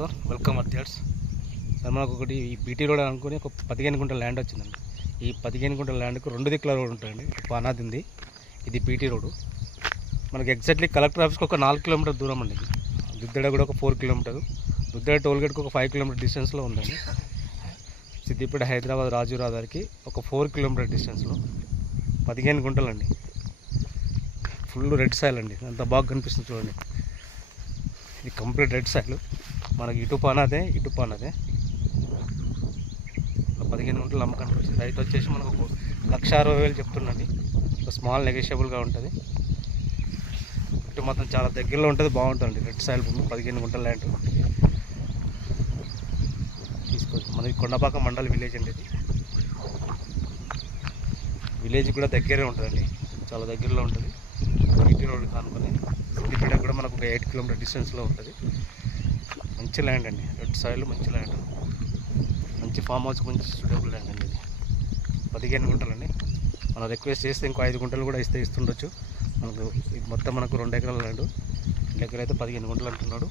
Sir, welcome అధ్యాట్స్ sir. మనకు ఒకటి ఈ బీటీ రోడ్ అనుకుని ఒక 15 గుంటల ల్యాండ్ వచ్చిందండి. ఈ 15 గుంటల ల్యాండ్కు 2 దిక్కుల రోడ్ ఉంటాయండి. పానాది ఉంది, ఇది బీటీ రోడ్డు. మనకి ఎగ్జాక్ట్లీ కలెక్టర్ ఆఫీస్కి ఒక 4 కిలోమీటర్ దూరం అండి. దుద్దెడ కూడా ఒక 4 కిలోమీటర్, దుద్దెడ టోల్గేట్కి ఒక 5 కిలోమీటర్ డిస్టెన్స్లో ఉందండి. సిద్దిపేట హైదరాబాద్ రాజు రహదారికి ఒక 4 కిలోమీటర్ డిస్టెన్స్లో 15 గుంటలండి. ఫుల్ రెడ్ సాయిల్ అండి, అంత బాగా కనిపిస్తుంది చూడండి. ఇది కంప్లీట్ రెడ్ సాయిల్. మనకి ఇటు పానాదే 15 గుంటలు అమ్మకానికి వచ్చింది. రైతు వచ్చేసి మనకు 1,60,000 చెప్తుండండి. ఒక స్మాల్ నెగోషియబుల్గా ఉంటుంది. ఇటు మొత్తం చాలా దగ్గరలో ఉంటుంది, బాగుంటుంది. రెడ్ సాయిల్ భూమి, 15 గుంటల ల్యాండ్ తీసుకోవచ్చు. మనకి కొండపాక మండల్ విలేజ్ అండి. ఇది విలేజ్ కూడా దగ్గరే ఉంటుందండి, చాలా దగ్గరలో ఉంటుంది. బీటీ రోడ్ కానుకొని సిద్దిపేట కూడా మనకు ఒక 8 కిలోమీటర్ డిస్టెన్స్లో ఉంటుంది. మంచి ల్యాండ్ అండి, రెడ్ సాయిల్, మంచి ల్యాండ్, మంచి ఫామ్ హౌస్, మంచి సూటబుల్ ల్యాండ్ అండి. ఇది 15 గుంటలండి. మనం రిక్వెస్ట్ చేస్తే ఇంకో 5 గుంటలు కూడా ఇస్తుండొచ్చు. మనకు ఇది మొత్తం మనకు 2 ఎకరాల ల్యాండ్. 2 ఎకరాలు అయితే 15 గుంటలు అంటున్నాడు.